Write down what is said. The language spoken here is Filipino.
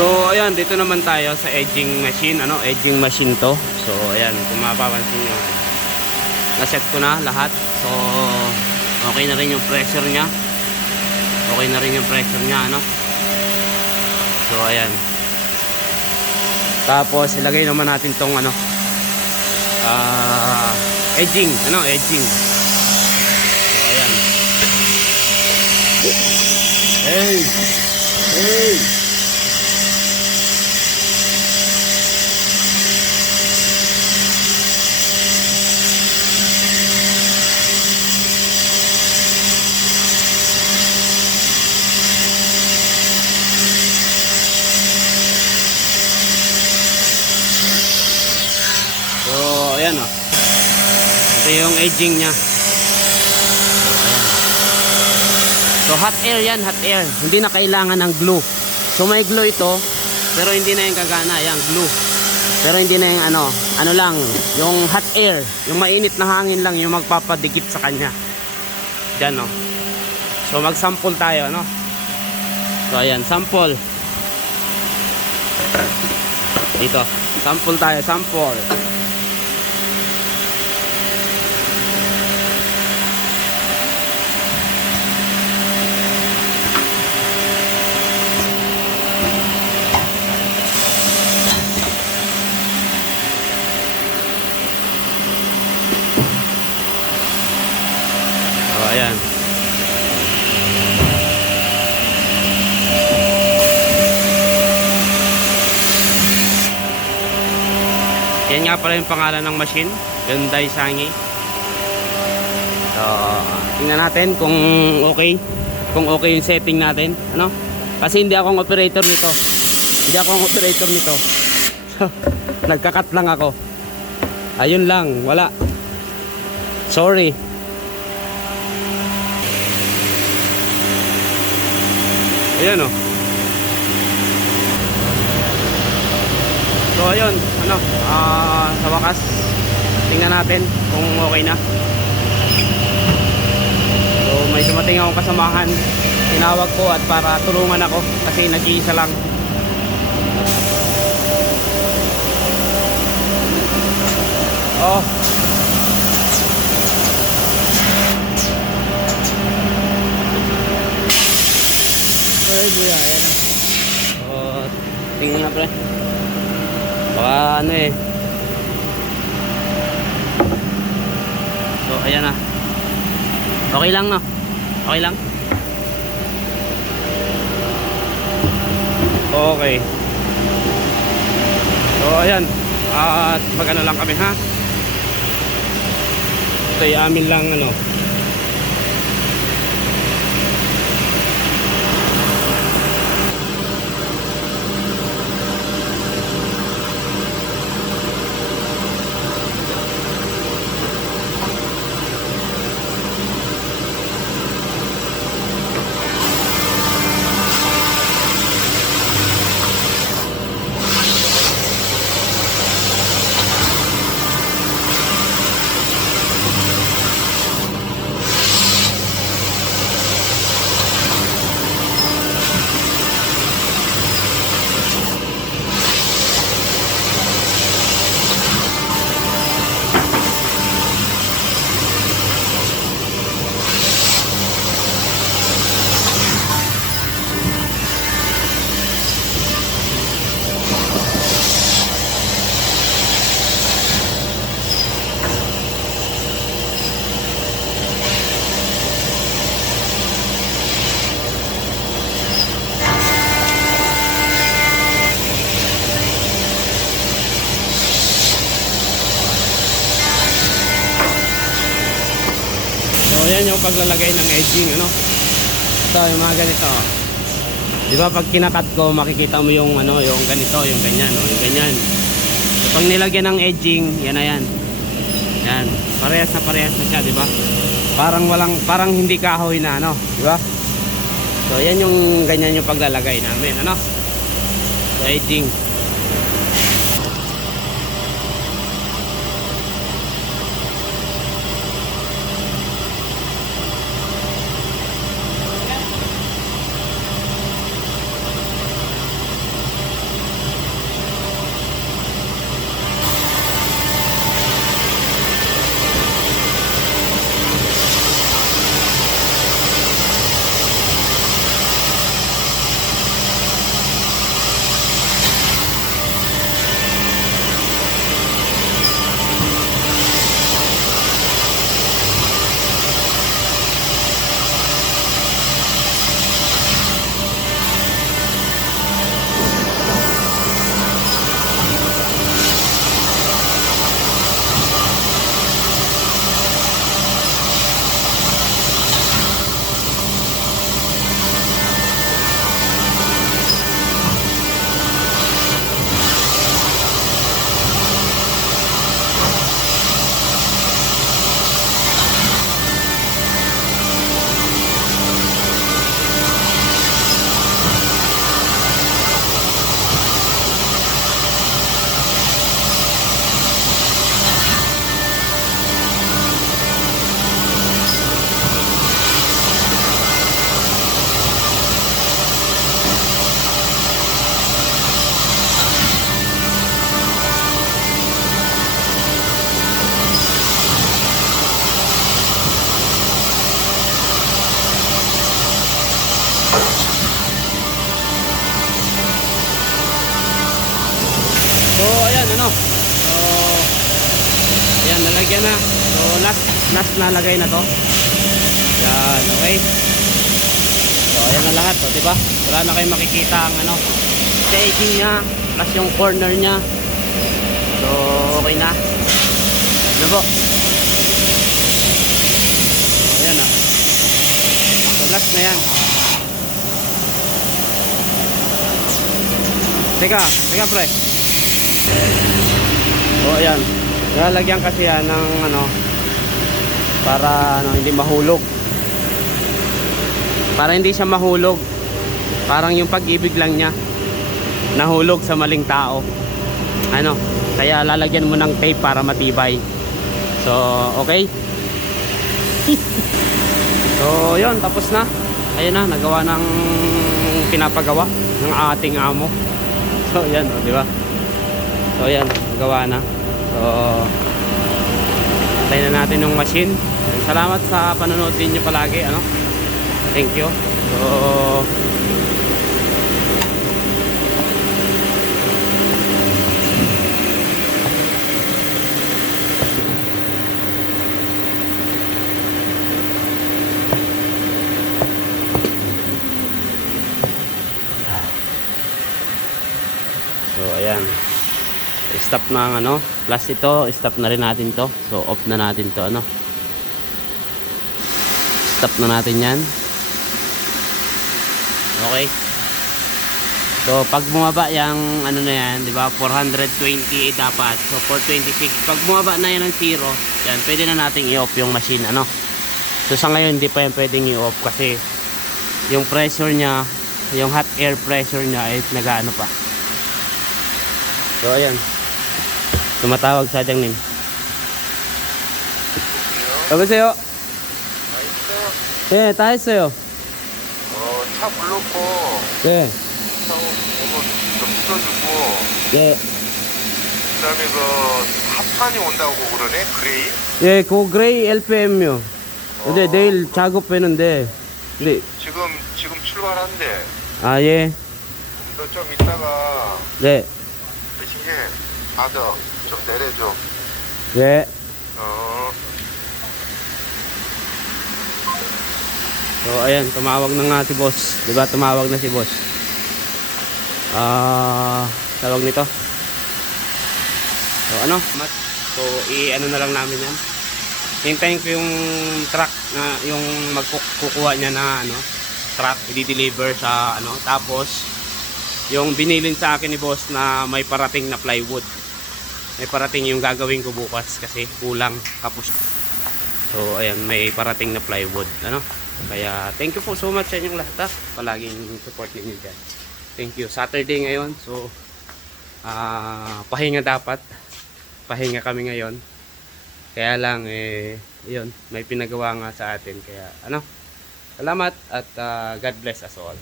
So ayan, dito naman tayo sa edging machine, edging machine to. So ayan, kung mapapansin nyo, naset ko na lahat. So okay na rin yung pressure nya. Okay na rin yung pressure nya, So ayan. Tapos ilagay naman natin tong edging, edging. So ayan. Hey. So ayan ito yung edging nya. So hot air yan, hot air. Hindi na kailangan ng glue. So may glue ito, pero hindi na yung kagana, yan glue. Pero hindi na yung ano lang, yung hot air, yung mainit na hangin lang yung magpapadikit sa kanya. Diyan So mag-sample tayo, So ayan, sample. Dito, sample tayo, sample. Ayan. Yan nga pala yung pangalan ng machine, Hyundai Sanghi. So, tingnan natin kung okay. Kung okay yung setting natin, Kasi hindi akong operator nito. So, nagka-cut lang ako. Ayun lang, wala. Sorry. Ayan So ayun, sa wakas tingnan natin kung okay na. So may dumating akong kasamahan, tinawag ko at para tulungan ako kasi nag-iisa lang. Ay, buya, ayan tingnan na pre. Baka So ayan na. Okay lang Okay lang. Okay. So ayan. At magano lang kami ha. Ito ay amin lang Yan yung paglalagay ng edging, Ito, yung mga ganito. Di ba pag kinakat ko, makikita mo yung yung ganito, yung ganyan, yung ganyan. So, pag nilagyan ng edging, yan na yan. Yan, parehas na siya, di ba? Parang hindi kahoy na, di ba? So, yan yung ganyan yung paglalagay namin, So, edging. ano. So, ayan, nalagyan na. So, last na lagay na to. Yan, okay. So, ayan na lahat, oh, diba? Wala na kayong makikita ang ano, staging niya, plus yung corner niya. So, okay na. Ano po? Ayan ah. So, last na yan. Teka pre. O ayan. Lalagyan kasi yan ng ano, para ano, hindi mahulog. Para hindi siya mahulog. Parang yung pag-ibig lang niya nahulog sa maling tao. Ano, kaya lalagyan mo ng tape para matibay. So, okay. So, yun, tapos na. Ayun na, nagawa ng pinapagawa ng ating amo. So, yan, oh, di ba? So, yan, nagawa na. So, tayo na natin yung machine. Salamat sa panonood din nyo palagi, ano? Thank you. So, ayan. Stop na ang ano, plus ito, stop na rin natin to. So, off na natin to, ano. Stop na natin yan. Okay. So, pag bumaba yung ano na yan, di ba, 420 dapat. So, 426. Pag bumaba na yan ng 0, yan, pwede na nating i-off yung machine, ano. So, sa ngayon, hindi pa yan pwedeng i-off kasi yung pressure niya, yung hot air pressure niya ay nag-ano pa. So, ayan. Tumatawag sa ating nin. 여보세요? 네, 다 했어요. 차 불렀고, 네, 차 오면 좀 믿어주고, 네. 그 다음에 그 합판이 온다고 그러네, 그레이? 예, 그 그레이 LPM요. 근데 내일 작업했는데, 네, 지금 출발한대. 아, 예, 너 좀 이따가 네, 대신에 가서 좀 내려줘. 네. So, ayan, tumawag na nga si boss. Diba, tumawag na si boss. Tawag nito. So, ano? So, i-ano na lang namin yan. Hintayin ko yung truck na, yung magkukuha niya na, ano, truck, i-deliver sa, ano, tapos, yung binilin sa akin ni boss na may parating na plywood. May parating yung gagawin ko bukas kasi kulang kapos. So, ayan, may parating na plywood, ano. Kaya thank you po so much sa inyong lahat, ha. Palaging support niyo dyan. Thank you. Saturday ngayon. So pahinga dapat. Pahinga kami ngayon. Kaya lang yun, may pinagawa nga sa atin. Kaya ano, salamat at God bless us all.